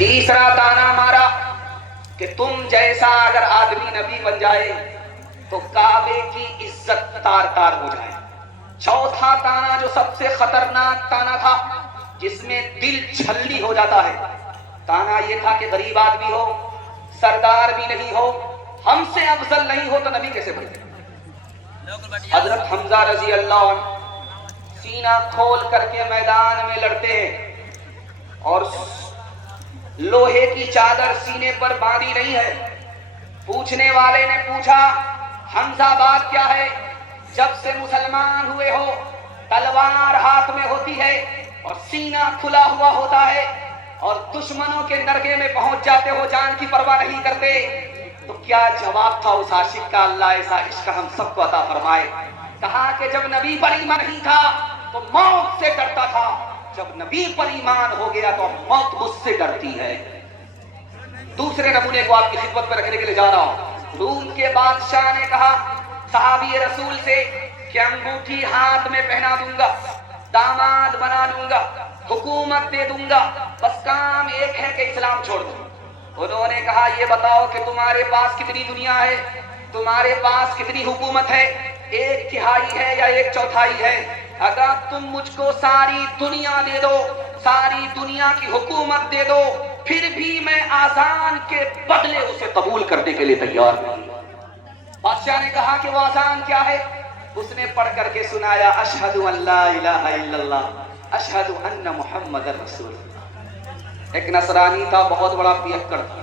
تیسرا تانا مارا کہ تم جیسا اگر آدمی نبی بن جائے تو کعبے کی عزت تار تار ہو جائے۔ چوتھا تانا جو سب سے خطرناک تانا تھا، جس میں دل چھلنی ہو جاتا ہے، تانا یہ تھا کہ غریب آدمی ہو، سردار بھی نہیں ہو، ہم سے افضل نہیں ہو تو نبی کیسے بنے؟ حضرت حمزہ رضی اللہ عنہ سینہ کھول کر کے میدان میں لڑتے ہیں اور لوہے کی چادر سینے پر باندھی نہیں ہے۔ پوچھنے والے نے پوچھا حمزہ بات کیا ہے؟ جب سے مسلمان ہوئے ہو تلوار ہاتھ میں ہوتی ہے اور سینہ کھلا ہوا ہوتا ہے اور دشمنوں کے نرگے میں پہنچ جاتے ہو، جان کی پرواہ نہیں کرتے۔ تو کیا جواب تھا اس عاشق کا؟ اللہ ایسا عشق ہم سب کو عطا فرمائے۔ کہا کہ جب نبی پر ایمان نہیں تھا تو موت سے ڈرتا تھا، جب نبی پر ایمان ہو گیا تو موت مجھ سے ڈرتی ہے۔ دوسرے نمونے کو آپ کی خدمت میں رکھنے کے لیے جا رہا ہوں۔ روم کے بادشاہ نے کہا صحابی رسول سے کہ انگوٹھی ہاتھ میں پہنا دوں گا، داماد بنا دوں گا، حکومت دے دوں گا، بس کام ایک ہے کہ اسلام چھوڑ دوں۔ انہوں نے کہا یہ بتاؤ کہ تمہارے پاس کتنی دنیا ہے، تمہارے پاس کتنی حکومت ہے، 1/3 ہے یا 1/4 ہے؟ اگر تم مجھ کو ساری دنیا دے دو، ساری دنیا کی حکومت دے دو، پھر بھی میں آذان کے بدلے اسے قبول کرنے کے لیے تیار نہیں۔ بادشاہ نے کہا کہ وہ آذان کیا ہے؟ اس نے پڑھ کر کے سنایا اشہد ان لا الہ الا اللہ اشہد ان محمد رسول اللہ۔ ایک نصرانی تھا، بہت بڑا پیکڑ تھا،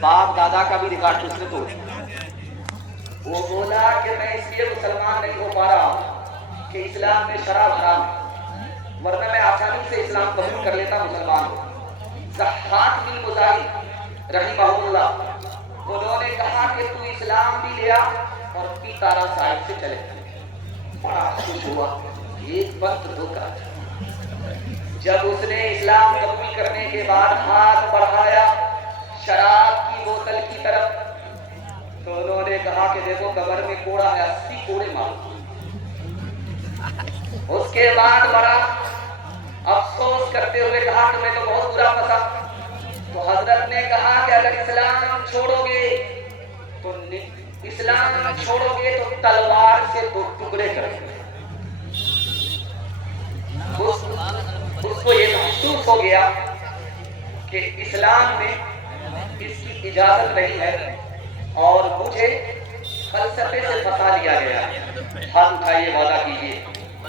باپ دادا کا بھی ریکارڈ اس نے توڑ دیا۔ وہ بولا کہ میں اس لیے مسلمان نہیں ہو پا رہا کہ اسلام میں شراب حرام ہے، ورنہ میں آسانی سے اسلام قبول کر لیتا، مسلمان ہو۔ ضحاک بن مزاحم رحمہ اللہ، انہوں نے کہا کہ تو اسلام بھی لیا اور پیتارا صاحب سے چلے گئے۔ بڑا خوش ہوا، ایک وقت دھوکا۔ جب اس نے اسلام قبول کرنے کے بعد ہاتھ بڑھایا شراب کی بوتل کی طرف تو انہوں نے کہا کہ دیکھو کمر میں کوڑا ہے، 80 کوڑے مارو۔ اس کے بعد بڑا افسوس کرتے ہوئے کہا کہ میں تو بہت برا پھنسا۔ تو حضرت نے کہا کہ اگر اسلام چھوڑو گے تو تلوار سے 2 ٹکڑے کریں گے۔ اس کو یہ محسوس ہو گیا کہ اسلام میں اس کی اجازت نہیں ہے اور مجھے فلسفے سے پھنسا لیا گیا۔ ہاتھ اٹھائیے، وعدہ کیجیے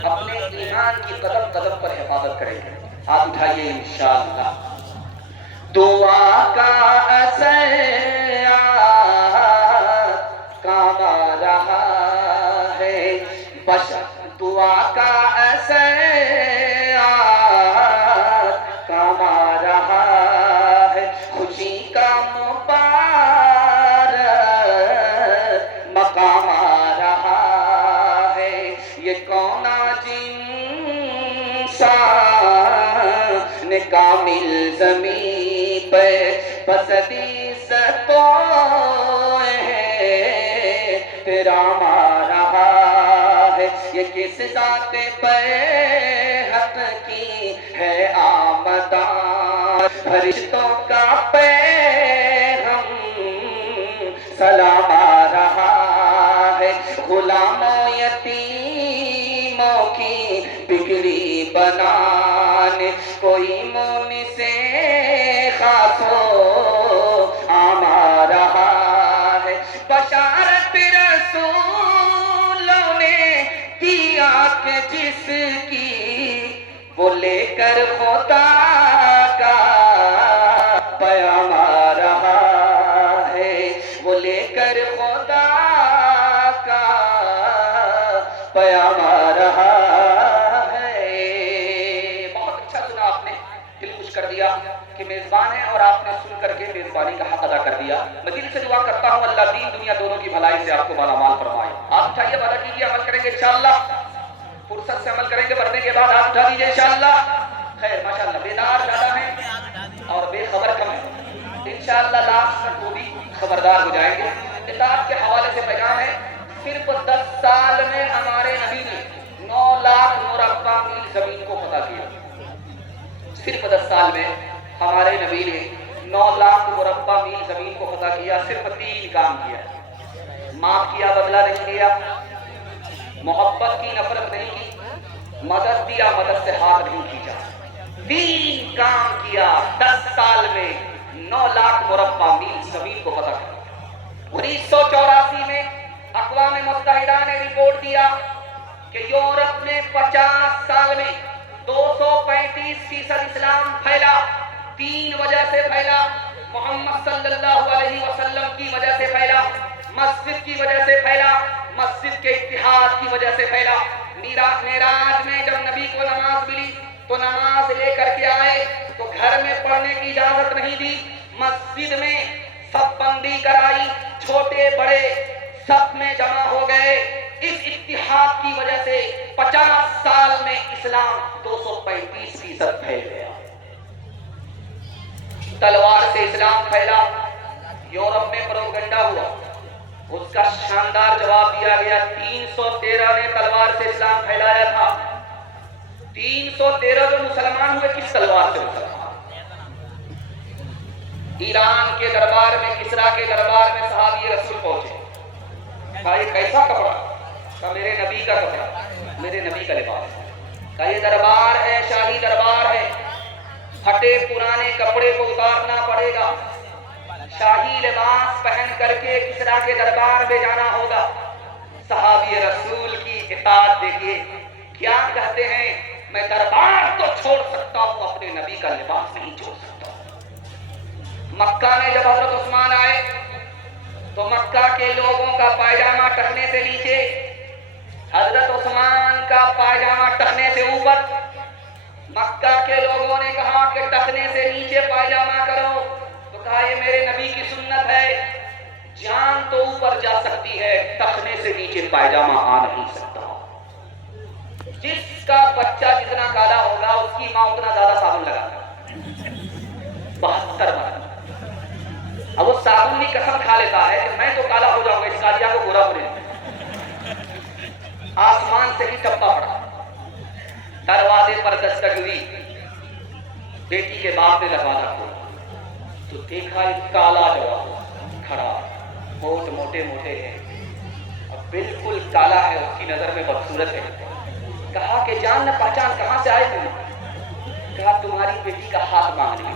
اپنے ایمان کی قدم قدم پر حفاظت کریں گے۔ ہاتھ اٹھائیے انشاءاللہ۔ دعا کا اثر کام آ رہا ہے، دعا کا اثر کام آ رہا ہے، خوشی کا مبارک مقام آ رہا ہے، یہ کون انسان کامل زمین پہ بستی ستو ہے تیرا آ رہا ہے، یہ کس ذات پہ حق کی ہے آمدان، فرشتوں کا پہ ہم سلام آ رہا ہے، غلاموں یتیموں کی بگڑی بنانے کوئی مون سے خاص عام آ رہا ہے، بشارت رسولوں نے دیا کہ جس کی وہ لے کر خدا کا پیام آ رہا ہے، وہ لے کر خدا کا پیام آ رہا ہے۔ بہت اچھا سنا آپ نے، دل خوش کر دیا کہ میزبان ہے اور آپ نے سن کر کے میزبانی کا حق ادا کر دیا۔ میں دل سے دعا کرتا ہوں اللہ دین دنیا دونوں کی بھلائی سے آپ کو مالا مال فرمائے۔ آپ اٹھائیے، وعدہ کیجیے عمل کریں گے انشاءاللہ، فرصت سے عمل کریں گے، مرنے کے بعد آپ اٹھا دیجیے انشاءاللہ۔ خیر ماشاءاللہ، بیدار زیادہ ہیں اور بے خبر کم ہے، انشاءاللہ لاسٹ تک وہ بھی خبردار ہو جائیں گے۔ کتاب کے حوالے سے پیغام ہے، صرف 10 سال میں ہمارے نبی نے 9 لاکھ مربع میل زمین کو فتح کیا، صرف 10 سال میں ہمارے نبی نے 9 لاکھ مربع میل زمین کو فتح کیا، صرف 3 کام کیا، معاف کیا، بدلہ نہیں لیا، محبت کی، نفرت نہیں کی، مدد دیا، مدد سے ہاتھ نہیں کھینچا، 3 کام کیا، 10 سال میں 9 لاکھ مربع میل زمین کو فتح کیا۔ 1984 میں اقوام متحدہ نے رپورٹ دیا کہ یورپ میں 50 سال میں 235% اسلام پھیلا۔ 3 وجہ سے پھیلا، محمد صلی اللہ علیہ وسلم کی وجہ سے پھیلا، مسجد کی وجہ سے پھیلا، مسجد کے اتحاد کی وجہ سے پھیلا۔ معراج میں جب نبی کو نماز ملی تو نماز لے کر کے آئے تو گھر میں پڑھنے کی اجازت نہیں دی، مسجد میں صف بندی کرائی، چھوٹے بڑے صف میں جمع ہو گئے۔ اس اتحاد کی وجہ سے 50 سال میں اسلام 235% پھیل گیا۔ تلوار سے اسلام پھیلا، یورپ میں پروپیگنڈا ہوا، اس کا شاندار جواب دیا گیا۔ 313 نے تلوار سے اسلام پھیلایا تھا۔ 313 جو مسلمان ہوئے کس تلوار سے مسلمان؟ ایران کے دربار میں، کسرا کے دربار میں صحابی رسول پہنچے، کہا یہ کیسا کپڑا؟ کہا میرے نبی کا کپڑا، میرے نبی کا لباس۔ کہا یہ دربار ہے، شاہی دربار ہے، پھٹے پرانے کپڑے کو اتارنا پڑے گا، شاہی لباس پہن کر کے کسرا کے دربار میں جانا ہوگا۔ صحابی رسول کی اطاعت دیکھیے، کیا کہتے ہیں؟ میں دربار تو چھوڑ سکتا ہوں، اپنے نبی کا لباس نہیں چھوڑ سکتا۔ مکہ میں جب حضرت عثمان آئے تو مکہ کے لوگوں کا پائجامہ ٹخنے سے نیچے، حضرت عثمان کا پائجامہ ٹخنے سے اوپر۔ مکہ کے لوگوں نے کہا کہ ٹخنے سے نیچے پائجامہ کرو، تو کہا یہ میرے نبی کی سنت ہے، جان تو اوپر جا سکتی ہے، ٹخنے سے نیچے پائجامہ آ نہیں سکتا۔ جس کا بچہ جتنا کالا ہوگا اس کی ماں اتنا زیادہ صابن لگاتا، 72 بار۔ اب وہ صابن کی قسم کھا لیتا ہے کہ میں تو کالا ہو جاؤں گا، اس کالیا کو گورا ہونے دیں۔ آسمان سے ہی ٹپا پڑا، دروازے پر دستک ہوئی، بیٹی کے باپ نے دروازہ کھولا تو دیکھا ایک کالا جوان کھڑا، بہت موٹے موٹے ہیں اور بالکل کالا ہے، اس کی نظر میں بدصورت ہے۔ کہا کہ جان نہ پہچان کہاں سے آئے تم؟ کہا تمہاری بیٹی کا ہاتھ مانگنے گیا۔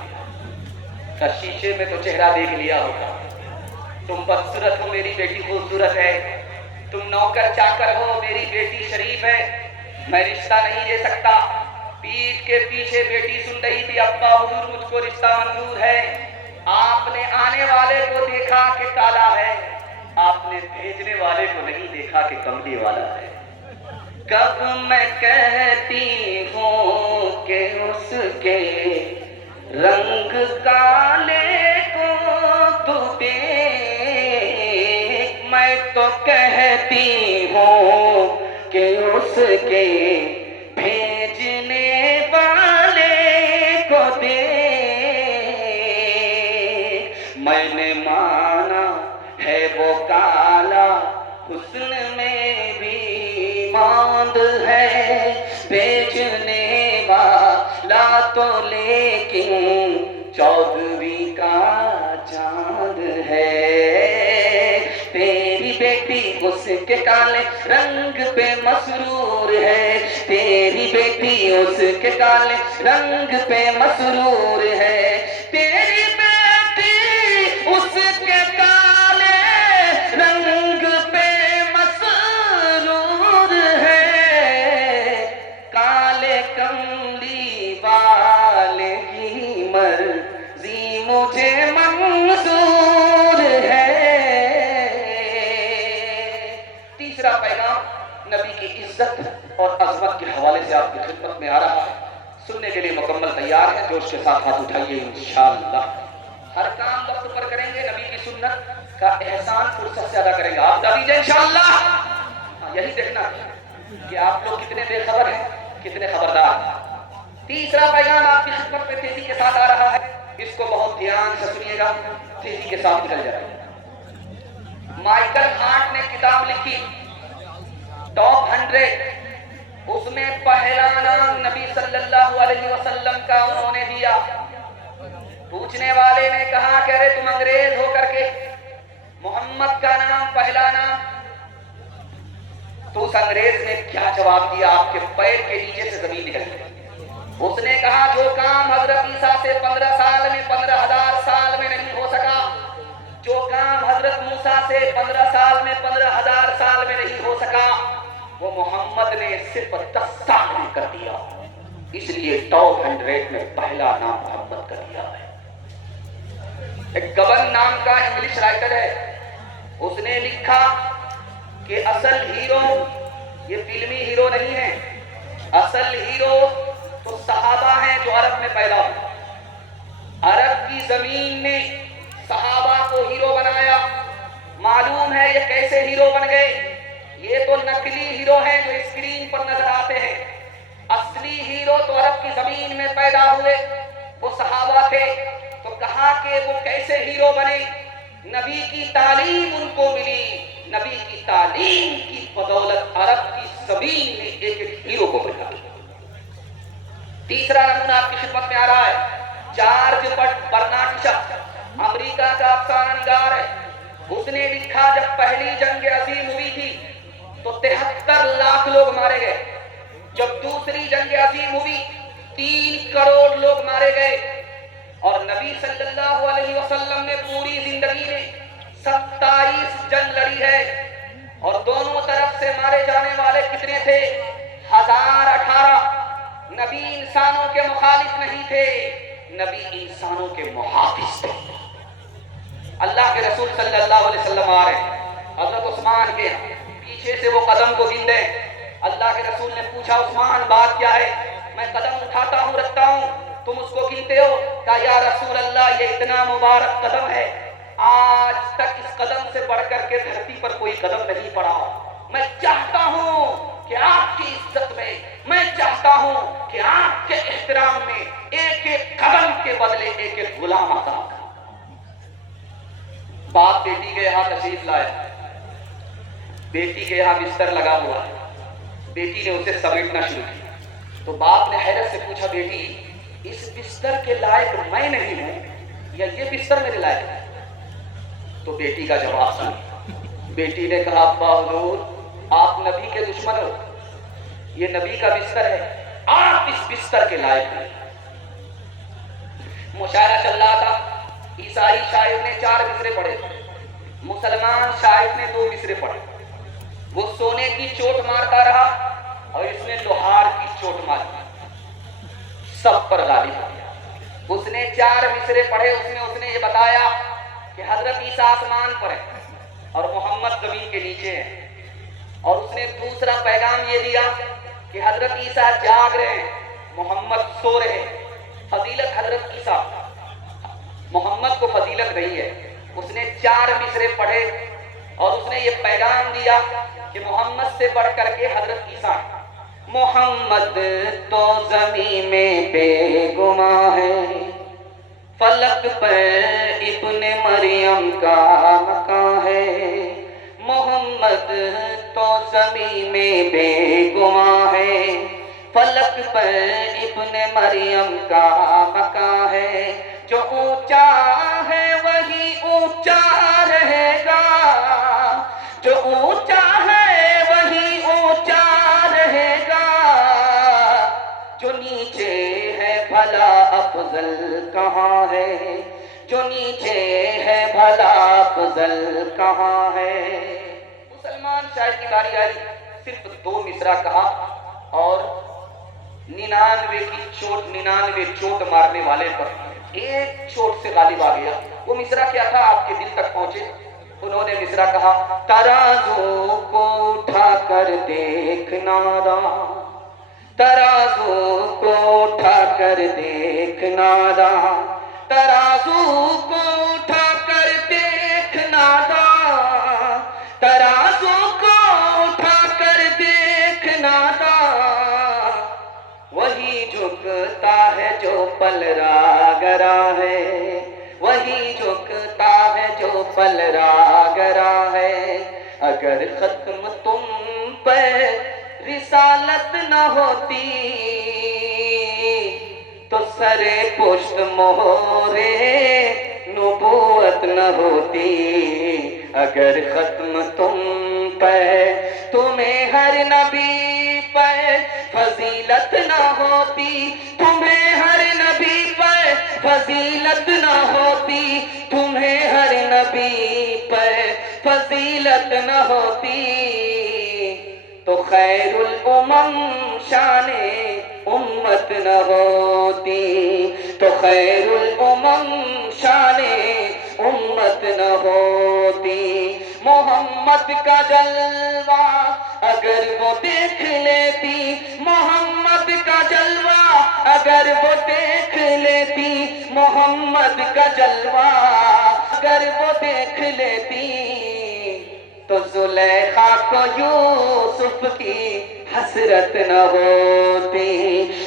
کہا شیشے میں تو چہرہ دیکھ لیا ہوگا، تم بدصورت ہو، میری بیٹی خوبصورت ہے، تم نوکر چاکر ہو، میری بیٹی شریف ہے، میں رشتہ نہیں لے سکتا۔ پیٹھ کے پیچھے بیٹی سن رہی تھی، ابا حضور مجھ کو رشتہ منظور ہے۔ آپ نے آنے والے کو دیکھا کہ کالا ہے، آپ نے بھیجنے والے کو نہیں دیکھا کہ کملی والا ہے۔ کب میں کہتی ہوں کہ اس کے رنگ کالے کو تو دیکھ، میں تو کہتی ہوں کہ اس کے بھیجنے والے کو دیکھ۔ میں نے مانا ہے وہ کالا، حسن میں بھی ماند ہے، بھیجنے والا تو لیکن 14ویں کا چاند ہے۔ تیری بیٹی اس کے کالے رنگ پہ مسرور ہے، تیری بیٹی اس کے کالے رنگ پہ مسرور ہے، تیری بیٹی اس کے کالے رنگ پہ مسرور ہے۔ کالے کملی والے کی مرضی مجھے منظور ہے۔ تیسرا پیغام نبی کی عزت اور عظمت کے حوالے سے آپ کی خدمت میں آ رہا ہے، سننے کے لیے مکمل تیار ہے؟ جوش کے ساتھ ہاتھ اٹھائیے، انشاءاللہ ہر کام وقت پر کریں گے، نبی کی سنت کا احسان فرصت سے ادا کریں گے۔ آپ بتا دیجیے انشاءاللہ، یہی دیکھنا کہ آپ لوگ کتنے بے خبر ہیں، کتنے خبردار ہیں۔ تیسرا پیغام آپ کی خدمت میں تیزی کے ساتھ آ رہا ہے، اس کو بہت دھیان سے سنیے گا، تیزی کے ساتھ نکل جائے گا۔ مائیکل ہارٹ نے کتاب لکھی ٹاپ 100، اس میں پہلا نام نبی صلی اللہ علیہ وسلم کا انہوں نے دیا۔ پوچھنے والے نے کہا کہ ارے تم انگریز ہو کر کے محمد کا نام پہلا نام، تو اس انگریز نے کیا جواب دیا؟ آپ کے پیر کے نیچے سے زمین نکل گئی۔ اس نے کہا جو کام حضرت عیسیٰ سے 15 سال میں 15,000 سال میں نہیں ہو سکا، جو کام حضرت موسیٰ سے 15 سال میں 15,000 سال میں نہیں ہو سکا، وہ محمد نے صرف 10 سال میں کر دیا۔ اس لیے ٹاپ 100 میں پہلا نام محمد کا دیا ہے۔ ایک گبن نام کا انگلش رائٹر ہے، اس نے لکھا کہ اصل ہیرو یہ فلمی ہیرو نہیں ہے، اصل ہیرو تو صحابہ ہیں جو عرب میں پیدا ہوئے۔ عرب کی زمین نے صحابہ کو ہیرو بنایا۔ معلوم ہے یہ کیسے ہیرو بن گئے؟ یہ تو نقلی ہیرو ہیں جو اسکرین پر نظر آتے ہیں، اصلی ہیرو تو عرب کی زمین میں پیدا ہوئے، وہ صحابہ تھے۔ تو کہا کہ وہ کیسے ہیرو بنے؟ نبی کی تعلیم ان کو ملی، نبی کی تعلیم کی بدولت عرب کی زمین نے ایک ایک ہیرو کو بنا۔ تیسرا نمونہ آپ کی خدمت میں آ رہا ہے، جارج برنارڈ شاہ، امریکہ کا افسانہ نگار ہے۔ اس نے لکھا جب پہلی جنگ عظیم ہوئی تھی تو 73 لاکھ لوگ مارے گئے، جب دوسری جنگ عظیم ہوئی 3 کروڑ لوگ مارے گئے، اور نبی صلی اللہ علیہ وسلم نے پوری زندگی میں 27 جنگ لڑی ہے، اور دونوں طرف سے مارے جانے والے کتنے تھے؟ 1018۔ نبی انسانوں کے مخالف نہیں تھے، نبی انسانوں کے محافظ تھے۔ اللہ کے رسول صلی اللہ علیہ وسلم آ رہے ہیں، حضرت عثمان کے پیچھے سے وہ قدم کو گن دیں۔ اللہ کے رسول نے پوچھا عثمان بات کیا ہے؟ میں قدم اٹھاتا ہوں رکھتا ہوں، تم اس کو گنتے ہو؟ کہا یا رسول اللہ یہ اتنا مبارک قدم ہے، آج تک اس قدم سے بڑھ کر کے دھرتی پر کوئی قدم نہیں پڑا۔ میں چاہتا ہوں کہ آپ کی عزت میں چاہتا ہوں کہ آپ کے احترام میں ایک ایک قدم کے بدلے ایک ایک غلام آزاد کروں۔ باپ بیٹی کے یہاں تشریف لائے، بیٹی کے یہاں بستر لگا ہوا ہے، بیٹی نے اسے سمیٹنا شروع کیا تو باپ نے حیرت سے پوچھا بیٹی اس بستر کے لائق میں نہیں ہوں یا یہ بستر میرے لائق ہے؟ تو بیٹی کا جواب سنا، بیٹی نے کہا ابا حضور آپ نبی کے دشمن ہو، یہ نبی کا بستر ہے، آپ اس بستر کے لائق ہیں۔ مشاعرہ چل رہا تھا، عیسائی شاعر نے 4 مصرے پڑھے، مسلمان شاعر نے 2 مصرے پڑھے۔ وہ سونے کی چوٹ مارتا رہا اور اس نے لوہار کی چوٹ ماری، سب پر غالب ہو گیا۔ اس نے 4 مصرے پڑھے، اس نے یہ بتایا کہ حضرت عیسیٰ آسمان پر ہے اور محمد زمین کے نیچے ہے، اور اس نے دوسرا پیغام یہ دیا کہ حضرت عیسیٰ جاگ رہے ہیں، محمد سو رہے ہیں۔ فضیلت حضرت عیسیٰ، محمد کو فضیلت نہیں ہے۔ اس نے 4 مصرے پڑھے اور اس نے یہ پیغام دیا کہ محمد سے بڑھ کر کے حضرت عیسیٰ، محمد تو زمین میں بے گماں ہے، فلک پر ابن مریم کا مکان ہے، محمد تو زمین میں بے گماں ہے، فلک پر ابن مریم کا مکان ہے، جو اونچا ہے وہی اونچا رہے گا، جو اونچا ہے وہی اونچا رہے گا، جو نیچے ہے بھلا افضل کہاں ہے، جو نیچے ہے بھلا افضل کہاں ہے۔ مسلمان شاعر کی باری آئی، صرف 2 مصرع کہا اور 99 چوٹ مارنے والے پر ایک چوٹ سے غالب آ گیا۔ وہ مصرع کیا تھا آپ کے دل تک پہنچے؟ انہوں نے مصرع کہا، ترازو کو اٹھا کر دیکھنا را، ترازو کو اٹھا کر دیکھنا را، ترازو کو اٹھا کر دیکھنا را، ترازو کو اٹھا کر دیکھنا را، وہی جھکتا ہے جو پلرا گرا ہے، وہی جھکتا ہے جو پلرا گرا ہے، اگر ختم تم پر رسالت نہ ہوتی تو سرے پشت مہرے نبوت نہ ہوتی، اگر ختم تم پہ تمہیں ہر نبی پہ فضیلت نہ ہوتی، تمہیں ہر نبی پہ فضیلت نہ ہوتی، تمہیں ہر نبی پہ فضیلت نہ ہوتی، تو خیر الامم شان امت نہ ہوتی، تو خیر الامم شان امت نہ ہوتی۔ محمد کا جلوہ اگر وہ دیکھ لیتی، محمد کا جلوہ اگر وہ دیکھ لیتی، محمد کا جلوہ اگر وہ دیکھ لیتی، تو زلیخا کو یوسف کی حسرت نہ ہوتی،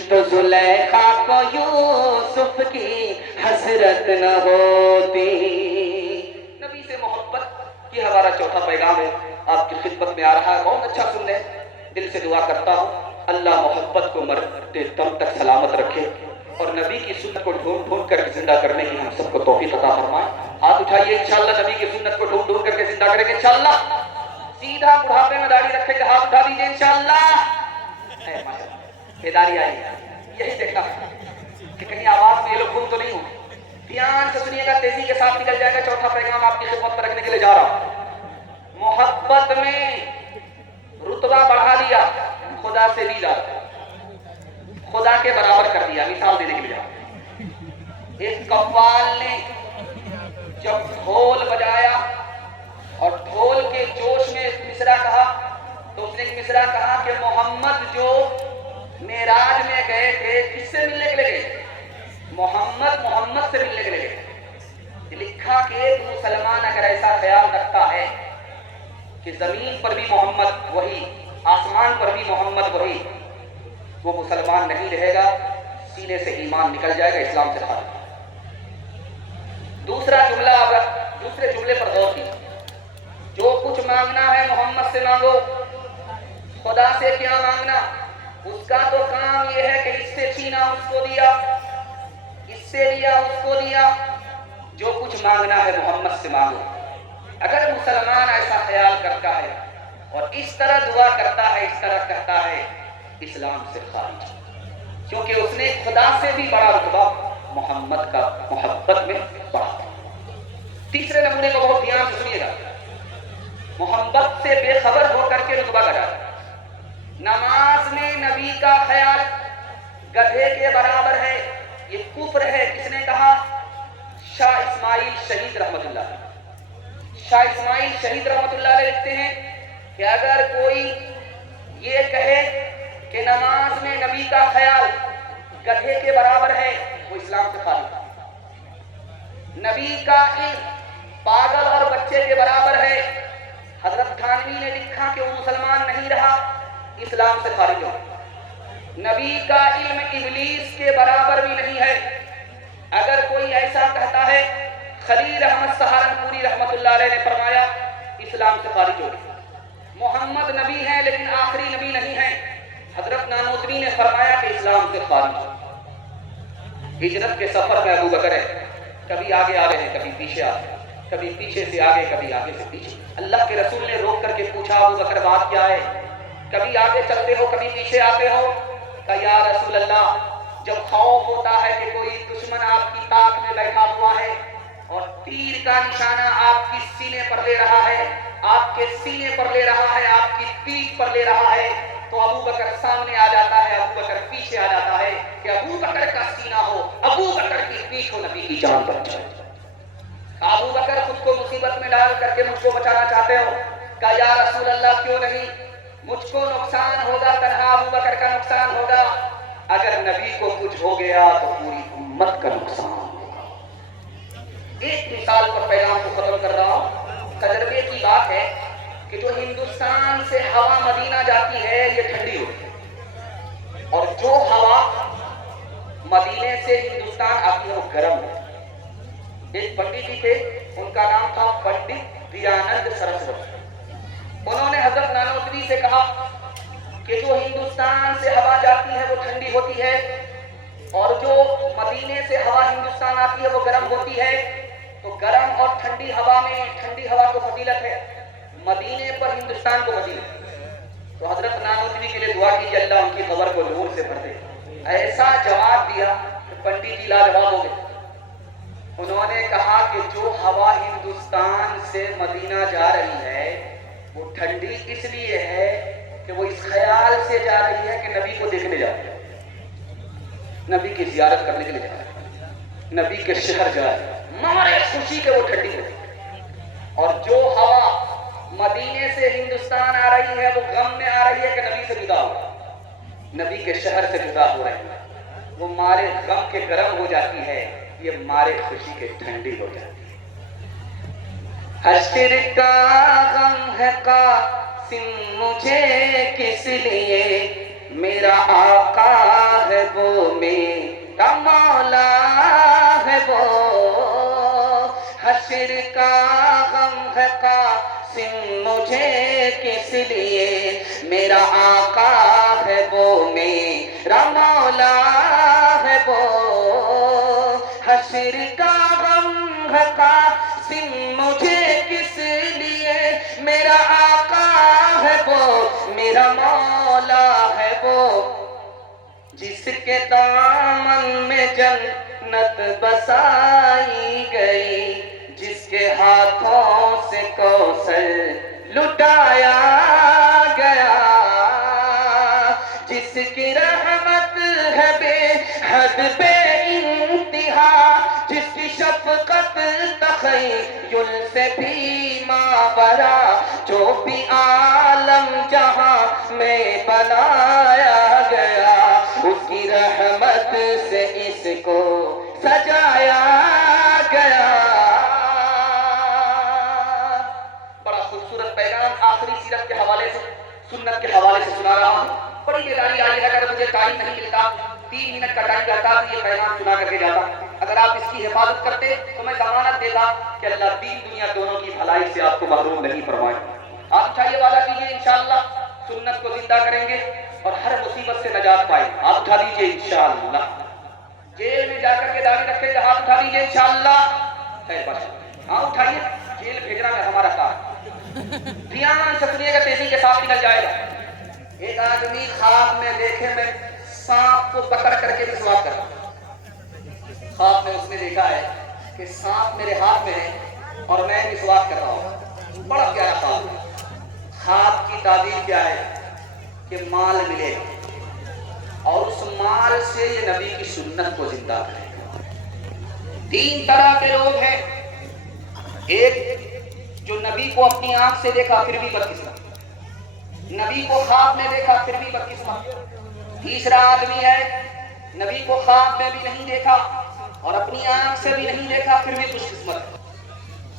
تو زلیخا کو یوسف کی حسرت نہ ہوتی۔ نبی سے محبت یہ ہمارا چوتھا پیغام ہے، آپ کی خدمت میں آ رہا ہے، بہت اچھا سن لیں۔ دل سے دعا کرتا ہوں اللہ محبت کو مرتے دم تک سلامت رکھے اور نبی کی سنت کو ڈھونڈ ڈھونڈ کر زندہ کرنے کی ہم سب کو توفیق عطا فرمائے۔ ہاتھ اٹھائیے، انشاءاللہ نبی کی سنت کو ڈھونڈ ڈھونڈ کر کے زندہ کریں گے انشاءاللہ۔ سیدھا بڑھاپے میں داڑھی رکھیں گے، ہاتھ اٹھا دیجیے انشاءاللہ۔ بیداری آئی، یہی دیکھنا ہے کہ کہیں آواز میں یہ لوگ گم تو نہیں ہوں۔ دھیان سے سنیے گا، تیزی کے ساتھ نکل جائے گا۔ چوتھا پیغام آپ کی خدمت میں رکھنے کے لیے جا رہا ہوں۔ محبت میں رتبہ بڑھا دیا، خدا سے بھی زیادہ، خدا کے برابر کر دیا۔ مثال دینے کے لیے جا رہا ہوں۔ ایک قوال نے جب ڈھول بجایا اور ڈھول کے جوش میں ایک مصرع کہا، تو اس نے ایک مصرع کہا کہ محمد جو معراج میں گئے تھے کس سے ملنے کے لیے گئے؟ محمد سے ملنے کے لیے گئے۔ لکھا کہ ایک مسلمان اگر ایسا خیال رکھتا ہے کہ زمین پر بھی محمد وہی، آسمان پر بھی محمد وہی، وہ مسلمان نہیں رہے گا، سینے سے ایمان نکل جائے گا، اسلام سے خارج۔ دوسرا جملہ، اگر دوسرے جملے پر غور کیجیے، جو کچھ مانگنا ہے محمد سے مانگو۔ خدا سے کیا مانگنا؟ اس کا تو کام یہ ہے کہ اس سے چھینا اس کو دیا، اس سے لیا اس کو دیا۔ جو کچھ مانگنا ہے محمد سے مانگو۔ اگر مسلمان ایسا خیال کرتا ہے اور اس طرح دعا کرتا ہے، اس طرح کرتا ہے، اسلام سے خارج، کیونکہ اس نے خدا سے بھی بڑا رتبہ محمد کا محبت میں بڑھا۔ تیسرے نمونے کو بہت دھیان سے سنیے گا، محبت سے بے خبر ہو کر کے رتبہ گڑھا۔ نماز میں نبی کا خیال گدھے کے برابر ہے، یہ کفر ہے۔ کس نے کہا؟ شاہ اسماعیل شہید رحمت اللہ علیہ۔ شاہ اسماعیل شہید رحمت اللہ علیہ لکھتے ہیں کہ اگر کوئی یہ کہے کہ نماز میں نبی کا خیال گدھے کے برابر ہے، وہ اسلام سے خارج ہے۔ نبی کا علم پاگل اور بچے کے برابر ہے۔ حضرت تھانوی نے لکھا کہ وہ مسلمان نہیں رہا، اسلام سے خارج ہو۔ نبی کا علم ابلیس کے برابر بھی نہیں ہے۔ اگر کوئی ایسا کہتا ہے، خلیل احمد سہارنپوری رحمت اللہ علیہ نے فرمایا، اسلام سے خارج ہو گیا۔ محمد نبی ہے لیکن آخری نبی نہیں ہے، حضرت نانوتوی نے فرمایا کہ اسلام سے خارج ہو۔ ہجرت کے سفر میں ابو بکر ہے، کبھی آگے آ رہے ہیں، کبھی پیچھے آ رہے ہیں، کبھی پیچھے سے آگے، کبھی آگے سے پیچھے۔ اللہ کے رسول نے روک کر کے پوچھا، ابو بکر بات کیا ہے؟ کبھی آگے چلتے ہو، کبھی پیچھے آتے ہو؟ کہا یا رسول اللہ، جب خوف ہوتا ہے کہ کوئی دشمن آپ کی طاق میں بیٹھا ہوا ہے اور تیر کا نشانہ آپ کی سینے پر لے رہا ہے، آپ کے سینے پر لے رہا ہے، آپ کی پیٹھ پر لے رہا ہے، تو ابو بکر سامنے آ جاتا ہے، ابو بکر پیچھے آ جاتا ہے کہ ابو بکر کا سینہ ہو، ابو بکر کی پیٹھ ہو، نبی کی جان بچ جائے۔ ابو بکر خود کو مصیبت میں ڈال کر کے مجھ کو بچانا چاہتے ہو؟ کہا یا رسول اللہ کیوں نہیں، مجھ کو نقصان ہوگا، تنہا ابو بکر کا نقصان ہوگا، اگر نبی کو کچھ ہو گیا تو پوری امت کا نقصان ہوگا۔ ایک مثال پر پیغام کو ختم کر رہا ہوں۔ تجربے کی بات ہے کہ جو ہندوستان سے ہوا مدینہ جاتی ہے یہ ٹھنڈی ہوتی ہے، اور جو ہوا مدینے سے ہندوستان آتی ہے وہ گرم ہوتی ہے۔ ایک پنڈت جی تھے، ان کا نام تھا پنڈت دیانند سرسوتی۔ انہوں نے حضرت نانوتوی سے کہا کہ جو ہندوستان سے ہوا جاتی ہے وہ ٹھنڈی ہوتی ہے، اور جو مدینے سے ہوا ہندوستان آتی ہے وہ گرم ہوتی ہے، تو گرم اور ٹھنڈی ہوا میں ٹھنڈی ہوا کو فضیلت ہے، مدینے پر ہندوستان کو فضیلت ہے۔ تو حضرت نانوتوی کے لیے دعا کیجیے اللہ ان کی قبر کو نور سے بھر دے۔ ایسا جواب دیا کہ پنڈت جی لاجواب ہو گئے۔ انہوں نے کہا کہ جو ہوا ہندوستان سے مدینہ جا رہی ہے وہ ٹھنڈی اس لیے ہے کہ وہ اس خیال سے جا رہی ہے کہ نبی کو دیکھنے جا رہی ہے، نبی کی زیارت کرنے کے لیے جا رہی ہے، نبی کے شہر جا رہی ہے، مارے خوشی کے وہ ٹھنڈی ہوتی ہے۔ اور جو ہوا مدینے سے ہندوستان آ رہی ہے وہ غم میں آ رہی ہے کہ نبی سے جدا ہو، نبی کے شہر سے جدا ہو رہی ہے، وہ مارے غم کے گرم ہو جاتی ہے، یہ مارے خوشی کے ٹھنڈی ہو جاتی ہے۔ حشر کا غم ہے قاسم مجھے کس لیے، میرا آقا ہے وہ میرا مولا ہے وہ۔ حشر کا غم ہے قاسم مجھے کس لیے، میرا آقا ہے وہ میرا مولا ہے وہ۔ حشر کا غم ہے قاسم مجھے کس لیے، میرا آقا ہے وہ میرا مولا ہے وہ۔ جس کے دامن میں جنت بسائی گئی، جس کے ہاتھوں سے کوثر لٹایا گیا، جس کی رحمت ہے بے حد بے انتہا، جس کی شفقت تخیل سے بھی ماورا، جو بھی عالم جہاں میں بنایا گیا، اس کی رحمت سے اس کو سجایا گیا۔ بڑا خوبصورت پیغام آخری سیرت کے حوالے سے، سنت کے حوالے سے سنا رہا ہوں۔ بڑی بیداری آئی ہے، اگر مجھے ٹائم نہیں ملتا 3 منٹ کا ٹائم رہتا تو یہ پیغام سنا کر کے جاتا۔ اگر آپ اس کی حفاظت کرتے تو میں ضمانت دیتا کہ اللہ دین دنیا دونوں کی بھلائی سے آپ کو محروم نہیں فرمائے۔ آپ اٹھائیے، وعدہ کیجیے انشاءاللہ سنت کو زندہ کریں گے اور ہر مصیبت سے نجات پائیں۔ آپ اٹھا دیجیے انشاءاللہ۔ جیل میں جا کر کے داڑھی رکھے گا، ہاتھ اٹھا دیجیے انشاءاللہ۔ خیر بات، ہاں اٹھائیے، جیل بھیجنا ہے ہمارا کام۔ دھیان سے سنیے گا، تیزی کے ساتھ نکل جائے گا۔ ایک آدمی خواب میں دیکھے میں سانپ کو پکڑ کر کے مسواک کر رہا ہوں۔ خواب میں اس نے دیکھا ہے کہ سانپ میرے ہاتھ میں ہے اور میں مسواک کر رہا ہوں۔ بڑا پیارا خواب ہے۔ خواب کی تعبیر کیا ہے کہ مال ملے گا اور اس مال سے یہ نبی کی سنت کو زندہ کرے گا۔ 3 طرح کے لوگ ہیں، ایک جو نبی کو اپنی آنکھ سے دیکھا پھر بھی بدقسمت، نبی کو خواب میں دیکھا پھر بھی بدقسمت۔ تیسرا آدمی ہے نبی کو خواب میں بھی نہیں دیکھا اور اپنی آنکھ سے بھی نہیں دیکھا پھر بھی خوش قسمت۔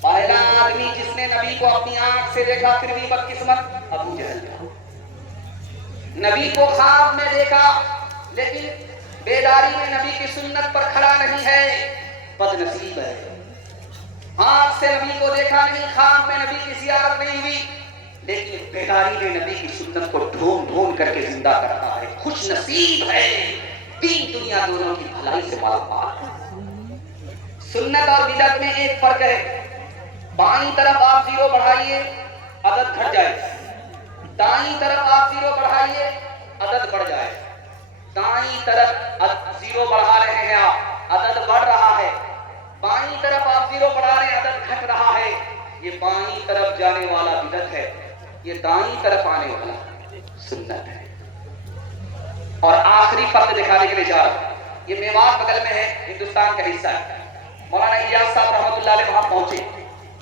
پہلا آدمی جس نے نبی کو اپنی آنکھ سے دیکھا پھر بھی بدقسمت، ابو جہل تھا۔ نبی کو خواب میں دیکھا لیکن بیداری میں نبی کی سنت پر کھڑا نہیں ہے، بد نصیب ہے۔ آنکھ سے نبی کو دیکھا نہیں، خواب میں نبی کی زیارت نہیں ہوئی، لیکن بیداری میں نبی کی سنت کو ڈھونڈ ڈھونڈ کر کے زندہ کرتا ہے، خوش نصیب ہے، دین دنیا دونوں کی بھلائی سے مالا مال ہے۔ سنت اور بدعت میں ایک فرق ہے، بائیں طرف آپ 0 بڑھائیے عدد گھٹ جائے، دائیں طرف آپ 0 بڑھائیے عدد بڑھ جائے۔ دائیں طرف 0 بڑھا رہے ہیں آپ، عدد بڑھ رہا ہے، بائیں طرف آپ 0 بڑھا رہے ہیں عدد گھٹ رہا ہے۔ یہ بائیں طرف جانے والا بدعت ہے، یہ دائیں طرف آنے والا سنت ہے۔ اور آخری فرق دکھانے کے لیے جا رہا ہوں، یہ میوات بغل میں ہے، ہندوستان کا حصہ ہے۔ مولانا الیاس صاحب رحمۃ اللہ علیہ وہاں پہنچے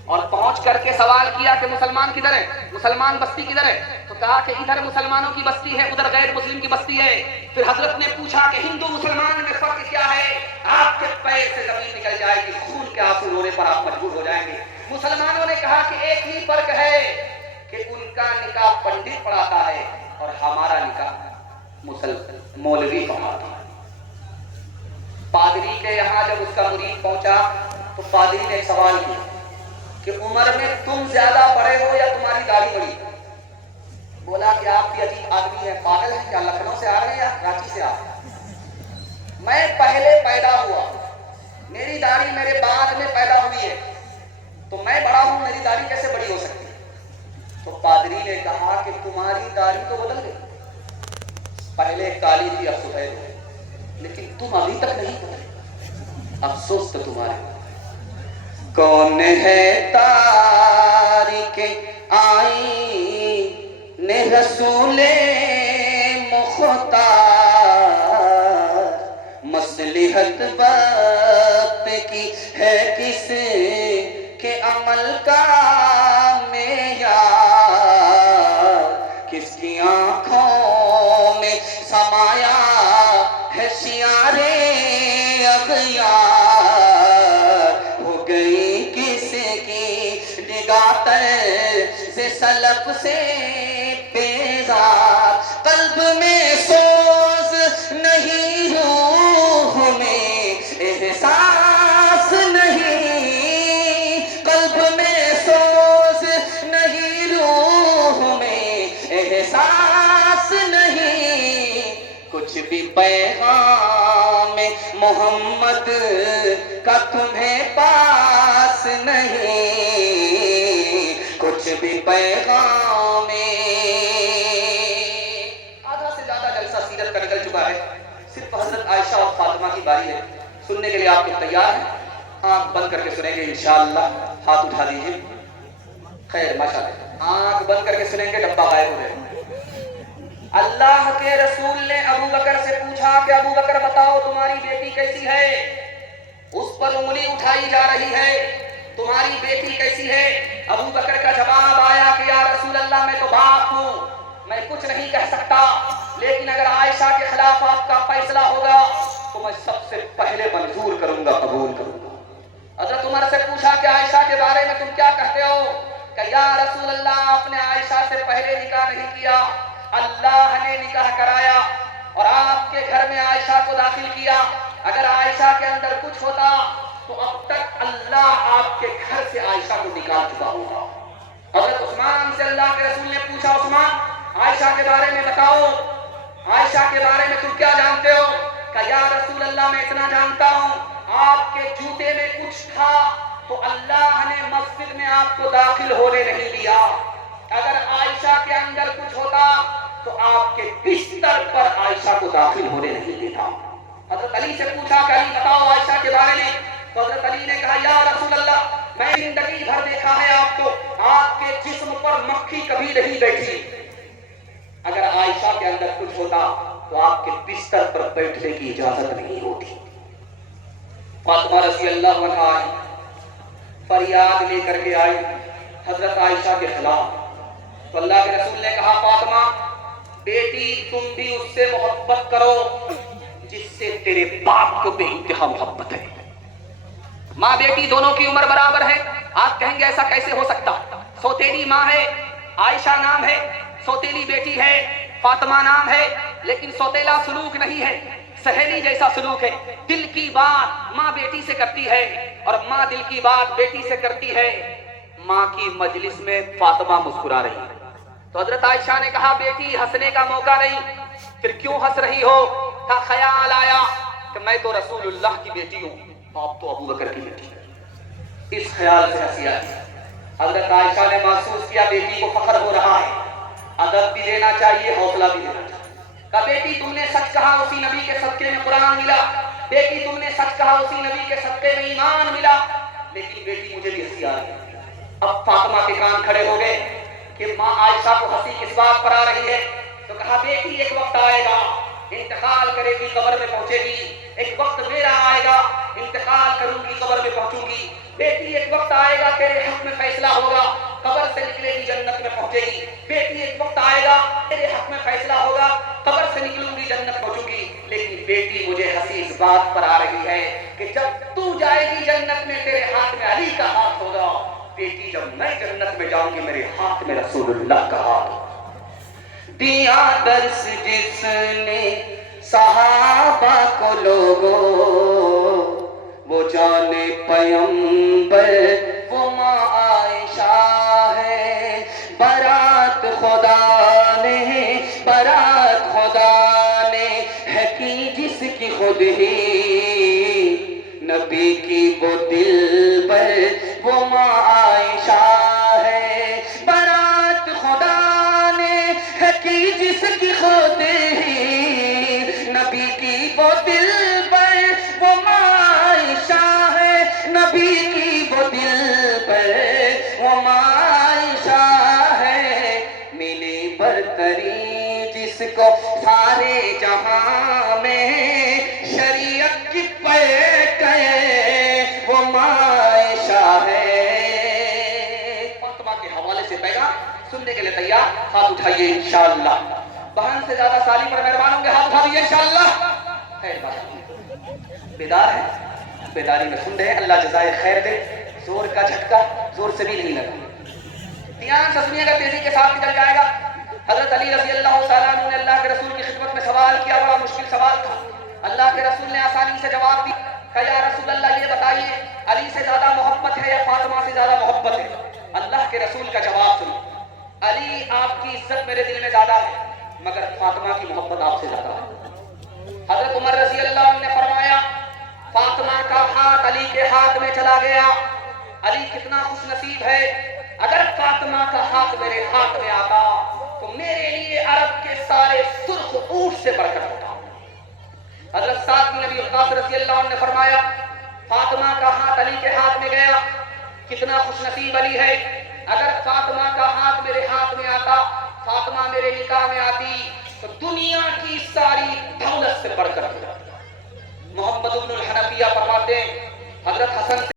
اور پہنچ کر کے سوال کیا کہ مسلمان کدھر ہے، مسلمان بستی کدھر ہے؟ تو کہا کہ ادھر مسلمانوں کی بستی ہے، ادھر غیر مسلم کی بستی ہے۔ پھر حضرت نے پوچھا کہ ہندو مسلمان میں فرق کیا ہے؟ آپ کے پیر سے زمین نکل جائے گی، خون کے آنسو رونے پر آپ مجبور ہو جائیں گے۔ مسلمانوں نے کہا کہ ایک ہی فرق ہے کہ ان کا نکاح پنڈت پڑھاتا ہے اور ہمارا نکاح مولوی پڑھاتا ہے۔ پادری کے یہاں جب اس کا مرید پہنچا تو پادری نے ایک سوال کیا کہ عمر میں تم زیادہ بڑے ہو یا تمہاری داڑھی بڑی؟ بولا کہ آپ بھی عجیب آدمی ہیں، پاگل ہیں کیا، لکھنؤ سے آ رہے ہیں یا کراچی سے آ رہے ہیں؟ میں پہلے پیدا ہوا، میری داڑھی میرے بعد میں پیدا ہوئی ہے، تو میں بڑا ہوں، میری داڑھی کیسے بڑی ہو سکتی؟ تو پادری نے کہا کہ تمہاری داڑھی تو بدل گئی، پہلے کالی تھی اب سفید ہو گئی، لیکن تم ابھی تک نہیں بدلے، افسوس تو تمہارے۔ کون ہے تاریک آئین رسول مختار، مصلحت وقت کی ہے کس کے عمل کا معیار، کس کی آنکھوں میں سمایا ہے شعار اغیار، ہو گئی کس کی نگاہ سے سلب سے بیزار، قلب میں سوز نہیں، روح میں احساس نہیں، قلب میں سوز نہیں، روح میں احساس نہیں، کچھ بھی پیغام محمد کا تمہیں پاس نہیں، کچھ بھی پیغام۔ آدھا سے زیادہ جلسہ سیرت کا نکل چکا ہے، صرف حضرت عائشہ اور فاطمہ کی باری ہے، سننے کے لیے آپ کو تیار ہیں؟ آنکھ بند کر کے سنیں گے انشاءاللہ، ہاتھ اٹھا دیجیے، خیر ماشاءاللہ، آنکھ بند کر کے سنیں گے، ڈبہ غائب ہو جائے۔ اللہ کے رسول نے ابو بکر سے پوچھا کہ ابو بکر بتاؤ تمہاری بیٹی کیسی ہے؟ اس پر انگلی اٹھائی جا رہی ہے، تمہاری بیٹی کیسی ہے؟ ابو بکر کا جواب آیا کہ یا رسول اللہ میں تو باپ ہوں، میں کچھ نہیں کہہ سکتا، لیکن اگر عائشہ کے خلاف آپ کا فیصلہ ہوگا تو میں سب سے پہلے منظور کروں گا، قبول کروں گا۔ حضرت عمر سے پوچھا کہ عائشہ کے بارے میں تم کیا کہتے ہو؟ کہ یا رسول اللہ آپ نے عائشہ سے پہلے نکاح نہیں کیا، اللہ نے نکاح کرایا اور آپ کے گھر میں عائشہ کو داخل کیا، اگر عائشہ کے اندر کچھ ہوتا تو اب تک اللہ آپ کے گھر سے عائشہ کو نکال چکا ہوگا۔ حضرت عثمان سے اللہ کے رسول نے پوچھا عثمان عائشہ کے بارے میں بتاؤ، عائشہ کے بارے میں تم کیا جانتے ہو؟ کہ یا رسول اللہ میں اتنا جانتا ہوں آپ کے جوتے میں کچھ تھا تو اللہ نے مسجد میں آپ کو داخل ہونے نہیں دیا، اگر عائشہ کے اندر کچھ ہوتا تو آپ کے بستر پر عائشہ کو داخل ہونے نہیں دیتا۔ حضرت علی سے پوچھا کہ علی بتاؤ عائشہ کے بارے میں، تو حضرت علی نے کہا یا رسول اللہ میں زندگی بھر دیکھا ہے آپ کو، آپ کے جسم پر مکھی کبھی نہیں بیٹھی، اگر عائشہ کے اندر کچھ ہوتا تو آپ کے بستر پر بیٹھنے کی اجازت نہیں ہوتی۔ فاطمہ رضی اللہ عنہا آئی، فریاد لے کر کے آئی حضرت عائشہ کے خلاف، تو اللہ کے رسول نے کہا فاطمہ بیٹی تم بھی اس سے محبت کرو جس سے تیرے باپ کو بے انتہا محبت ہے۔ ماں بیٹی دونوں کی عمر برابر ہے، آپ کہیں گے ایسا کیسے ہو سکتا؟ سوتیلی ماں ہے، عائشہ نام ہے، سوتیلی بیٹی ہے، فاطمہ نام ہے، لیکن سوتیلا سلوک نہیں ہے، سہیلی جیسا سلوک ہے، دل کی بات ماں بیٹی سے کرتی ہے اور ماں دل کی بات بیٹی سے کرتی ہے۔ ماں کی مجلس میں فاطمہ مسکرا رہی ہے تو حضرت عائشہ نے کہا بیٹی ہنسنے کا موقع نہیں، پھر کیوں ہنس رہی ہو؟ کا خیال آیا کہ میں تو رسول اللہ کی بیٹی ہوں، آپ تو ابو بکر کی بیٹی ہیں، اس خیال سے ہنسی آئی۔ حضرت عائشہ نے محسوس کیا بیٹی کو فخر ہو رہا ہے، ادب بھی دینا چاہیے، حوصلہ بھی دینا چاہیے۔ کہا بیٹی تم نے سچ کہا، اسی نبی کے صدقے میں قرآن ملا، بیٹی تم نے سچ کہا، اسی نبی کے صدقے میں ایمان ملا، لیکن بیٹی مجھے بھی ہنسی آ رہی ہے۔ اب فاطمہ کے کان کھڑے ہو گئے کہ ماں عائشہ کو ہنسی کس بات پر آ رہی ہے، تو کہا بیٹی ایک وقت آئے گا انتقال کرے گی قبر میں پہنچے گی، ایک وقت میرا آئے گا انتقال کروں گی قبر میں پہنچوں گی، بیٹی ایک وقت آئے گا تیرے حق میں فیصلہ ہوگا قبر سے نکلے گی جنت میں پہنچے گی، بیٹی ایک وقت آئے گا تیرے حق میں فیصلہ ہوگا قبر سے نکلوں گی جنت پہنچوں گی، لیکن بیٹی مجھے ہنسی اس بات پر آ رہی ہے کہ جب تو جائے گی جنت میں تیرے ہاتھ میں علی کا ہاتھ ہوگا، بیٹی جب میں جنت میں جاؤں گی میرے ہاتھ میں رسول اللہ کا ہاتھ ہوگا۔ دیا درس جس نے صحابہ کو لوگوں، وہ جانے پیمبر وہ ماں عائشہ ہے، برات خدا نے ہے کی جس کی خود بھی نبی کی وہ دل پر وہ ماں عائشہ ہے، برات خدا نے ہے کی جس کی خود ہی، نبی کی وہ دل پر وہ ماں عائشہ ہے، نبی کی وہ دل پر وہ ماں عائشہ ہے، ملی برتری جس کو سارے جہاں میں شریعت کی پیک وہ ماں عائشہ ہے۔ فاطمہ کے حوالے سے پیغام سننے کے لیے تیار؟ ہاتھ اٹھائیے انشاءاللہ۔ بہن سے زیادہ سالی پر مہربان ہوں گے، ہاتھ اٹھا دیجیے انشاءاللہ۔ خیر بات بیدار ہے، بیداری میں سن رہے ہیں، اللہ جزائے خیر دے۔ زور کا جھٹکا زور سے بھی نہیں لگا، دھیان سے سنیے گا، تیزی کے ساتھ نکل جائے گا۔ حضرت علی رضی اللہ تعالیٰ عنہ نے اللہ کے رسول کی خدمت میں سوال کیا، بڑا مشکل سوال تھا۔ اللہ کے رسول نے آسانی سے جواب دیا کہ یا رسول اللہ یہ بتائیے علی سے زیادہ محبت ہے یا فاطمہ سے زیادہ محبت ہے؟ اللہ کے رسول کا جواب سنو، علی آپ کی عزت میرے دل میں زیادہ ہے مگر فاطمہ کی محبت آپ سے زیادہ ہے۔ حضرت عمر رضی اللہ عنہ نے فرمایا فاطمہ کا ہاتھ علی کے ہاتھ میں چلا گیا، علی کتنا خوش نصیب ہے، اگر فاطمہ کا ہاتھ میرے ہاتھ میں آتا تو میرے لیے عرب کے سارے سرخ اونٹ سے برکت ہوتا۔ حضرت سعد بن ابی وقاص رضی اللہ عنہ نے فرمایا فاطمہ کا ہاتھ علی کے ہاتھ میں گیا، کتنا خوش نصیب علی ہے، اگر فاطمہ کا ہاتھ میرے ہاتھ میں آتا، فاطمہ میرے نکاح میں آتی تو دنیا کی ساری دولت سے برکت ہوتا۔ محمد بن الحنفیہ فرماتے ہیں حضرت حسن